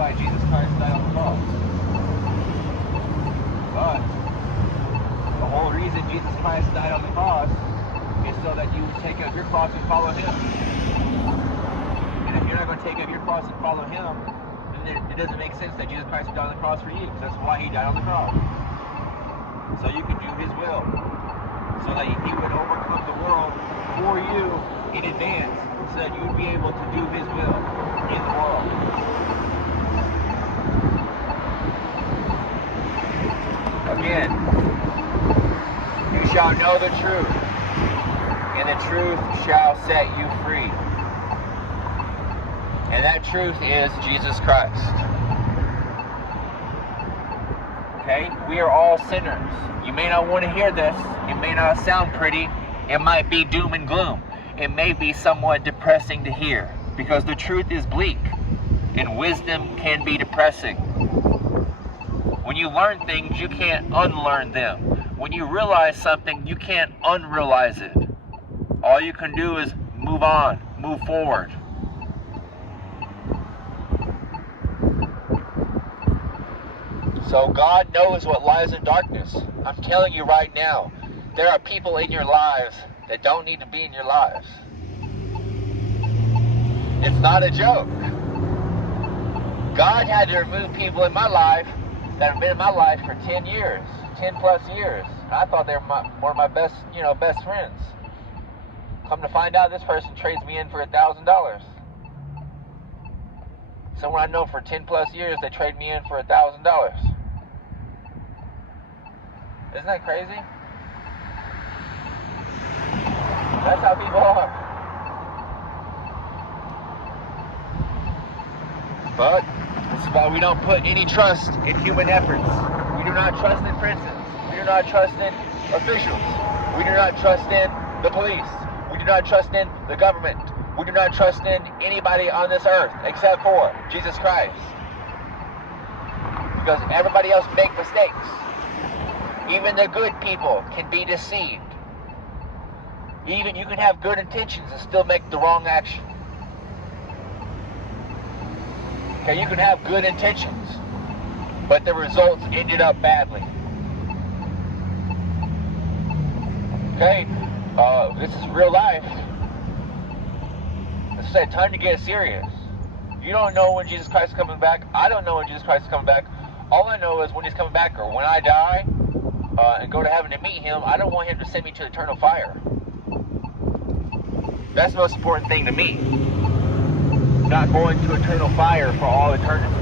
why Jesus Christ died on the cross. But the whole reason Jesus Christ died on the cross is so that you would take up your cross and follow him. And if you're not going to take up your cross and follow him, then it doesn't make sense that Jesus Christ died on the cross for you, because that's why he died on the cross. So you could do his will, so that he would overcome the world for you in advance, so that you would be able to do his will in the world. Again, you shall know the truth, and the truth shall set you free. And that truth is Jesus Christ. Okay? We are all sinners. You may not want to hear this. It may not sound pretty. It might be doom and gloom. It may be somewhat depressing to hear, because the truth is bleak, and wisdom can be depressing. When you learn things, you can't unlearn them. When you realize something, you can't unrealize it. All you can do is move on, move forward. So God knows what lies in darkness. I'm telling you right now, there are people in your lives that don't need to be in your lives. It's not a joke. God had to remove people in my life that have been in my life for 10 years, 10 plus years. I thought they were one of my best friends. Come to find out, this person trades me in for $1,000. Someone I know for 10 plus years, they trade me in for $1,000. Isn't that crazy? That's how people are. But this is why we don't put any trust in human efforts. We do not trust in princes. We do not trust in officials. We do not trust in the police. We do not trust in the government. We do not trust in anybody on this earth except for Jesus Christ. Because everybody else makes mistakes. Even the good people can be deceived. Even you can have good intentions and still make the wrong action. Okay, you can have good intentions, but the results ended up badly. Okay, this is real life. It's time to get serious. You don't know when Jesus Christ is coming back. I don't know when Jesus Christ is coming back. All I know is when he's coming back, or when I die and go to heaven to meet him, I don't want him to send me to eternal fire. That's the most important thing to me. Not going to eternal fire for all eternity.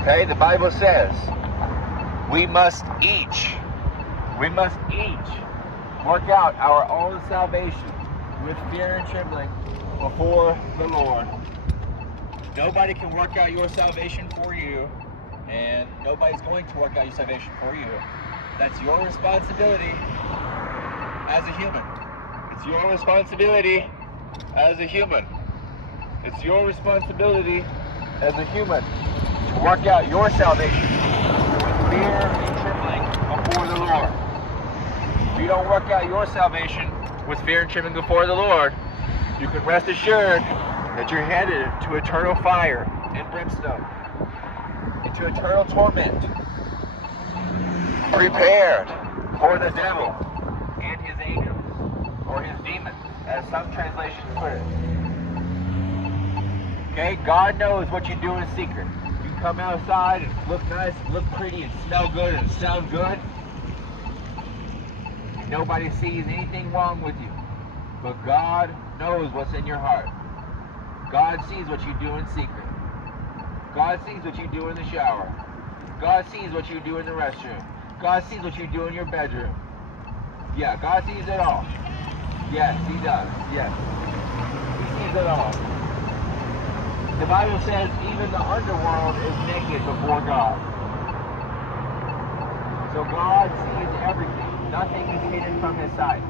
Okay, the Bible says we must each work out our own salvation with fear and trembling before the Lord. Nobody can work out your salvation for you, and nobody's going to work out your salvation for you. That's your responsibility as a human. It's your responsibility as a human. It's your responsibility as a human to work out your salvation with fear and trembling before the Lord. If you don't work out your salvation with fear and trembling before the Lord, you can rest assured that you're headed to eternal fire and brimstone, into eternal torment, prepared for the devil and his angels, or his demons, as some translations put it. Okay, God knows what you do in secret. You can come outside and look nice, and look pretty, and smell good, and sound good. And nobody sees anything wrong with you. But God knows what's in your heart. God sees what you do in secret. God sees what you do in the shower. God sees what you do in the restroom. God sees what you do in your bedroom. Yeah, God sees it all. Yes, he does. Yes. He sees it all. The Bible says even the underworld is naked before God. So God sees everything. Nothing is hidden from his sight.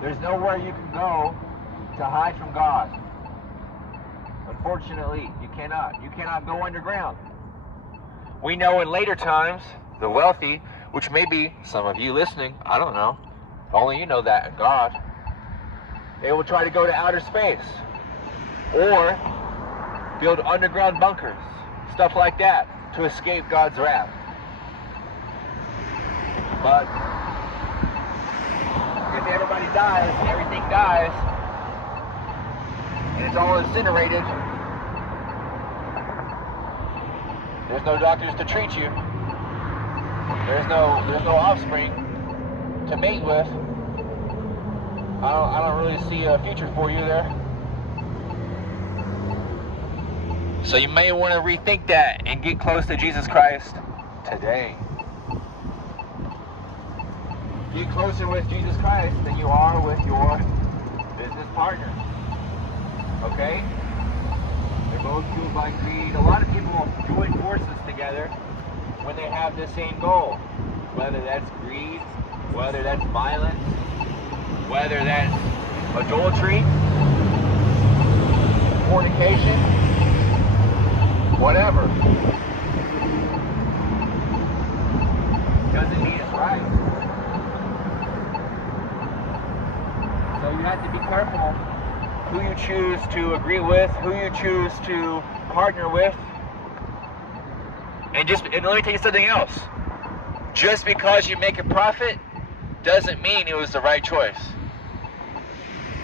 There's nowhere you can go to hide from God. Unfortunately, you cannot. You cannot go underground. We know in later times, the wealthy, which may be some of you listening, I don't know, only you know that and God, they will try to go to outer space. or build underground bunkers, stuff like that, to escape God's wrath. But if everybody dies, everything dies, and it's all incinerated, there's no doctors to treat you. There's no offspring to mate with. I don't really see a future for you there. So you may want to rethink that and get close to Jesus Christ today. Get closer with Jesus Christ than you are with your business partner. Okay? They're both fueled by greed. A lot of people join forces together when they have the same goal. Whether that's greed, whether that's violence, whether that's adultery, fornication, whatever. Doesn't mean it's right. So you have to be careful who you choose to agree with, who you choose to partner with. And let me tell you something else. Just because you make a profit doesn't mean it was the right choice.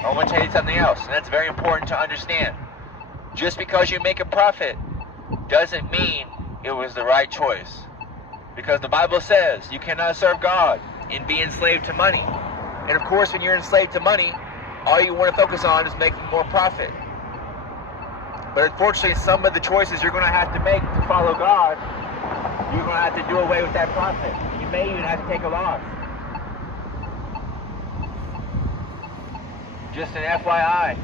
I want to tell you something else, and that's very important to understand. Just because you make a profit doesn't mean it was the right choice. Because the Bible says you cannot serve God and be enslaved to money. And of course, when you're enslaved to money, all you want to focus on is making more profit. But unfortunately, some of the choices you're going to have to make to follow God, you're going to have to do away with that profit. You may even have to take a loss. Just an FYI.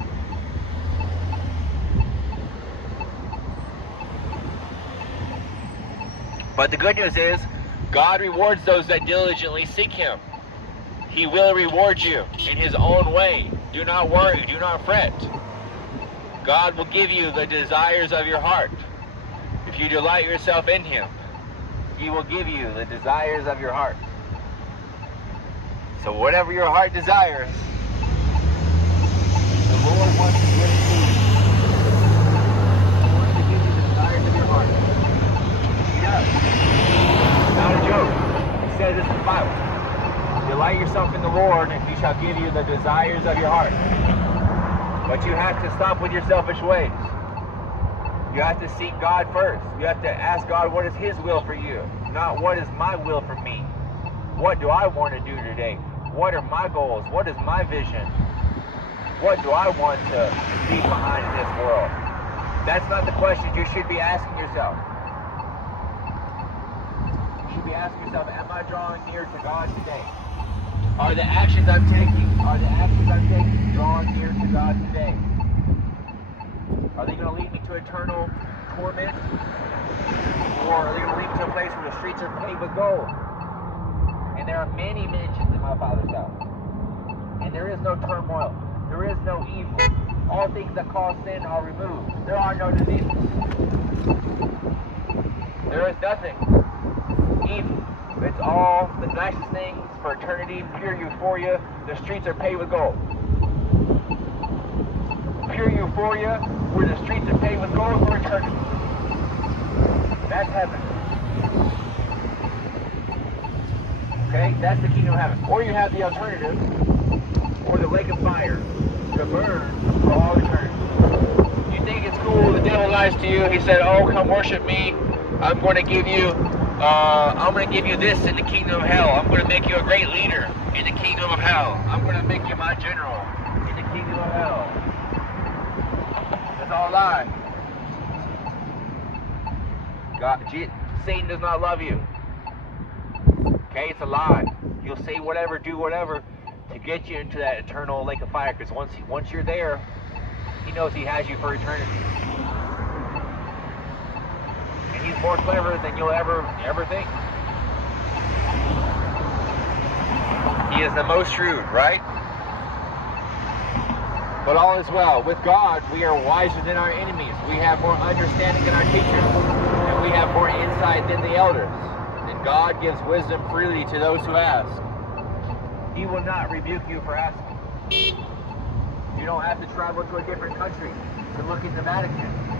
But the good news is, God rewards those that diligently seek Him. He will reward you in His own way. Do not worry, do not fret. God will give you the desires of your heart. If you delight yourself in Him, He will give you the desires of your heart. So whatever your heart desires, the Lord wants to give it to you. He wants to give you the desires of your heart. He does. It's not a joke. He says this in the Bible. Delight yourself in the Lord, and He shall give you the desires of your heart. But you have to stop with your selfish ways. You have to seek God first. You have to ask God, what is His will for you? Not what is my will for me. What do I want to do today? What are my goals? What is my vision? What do I want to leave behind in this world? That's not the question you should be asking yourself. You should be asking yourself, am I drawing near to God today? Are the actions I'm taking drawing near to God today? Are they going to lead me to eternal torment? Or are they going to lead me to a place where the streets are paved with gold? And there are many mansions in my Father's house. And there is no turmoil. There is no evil. All things that cause sin are removed. There are no diseases. There is nothing evil. It's all the nicest things for eternity, pure euphoria. The streets are paved with gold. Pure euphoria, where the streets are paved with gold for eternity. That's heaven. Okay, that's the kingdom of heaven. Or you have the alternative, or the lake of fire, to burn for all eternity. You think it's cool? The devil lies to you. He said, "Oh, come worship me. I'm going to give you this in the kingdom of hell. I'm going to make you a great leader in the kingdom of hell. I'm going to make you my general in the kingdom of hell." That's all a lie. Satan does not love you. Okay, it's a lie. He'll say whatever, do whatever to get you into that eternal lake of fire. Because once you're there, he knows he has you for eternity. And he's more clever than you'll ever think. He is the most shrewd, right? But all is well. With God, we are wiser than our enemies. We have more understanding than our teachers. And we have more insight than the elders. And God gives wisdom freely to those who ask. He will not rebuke you for asking. You don't have to travel to a different country to look at the Vatican.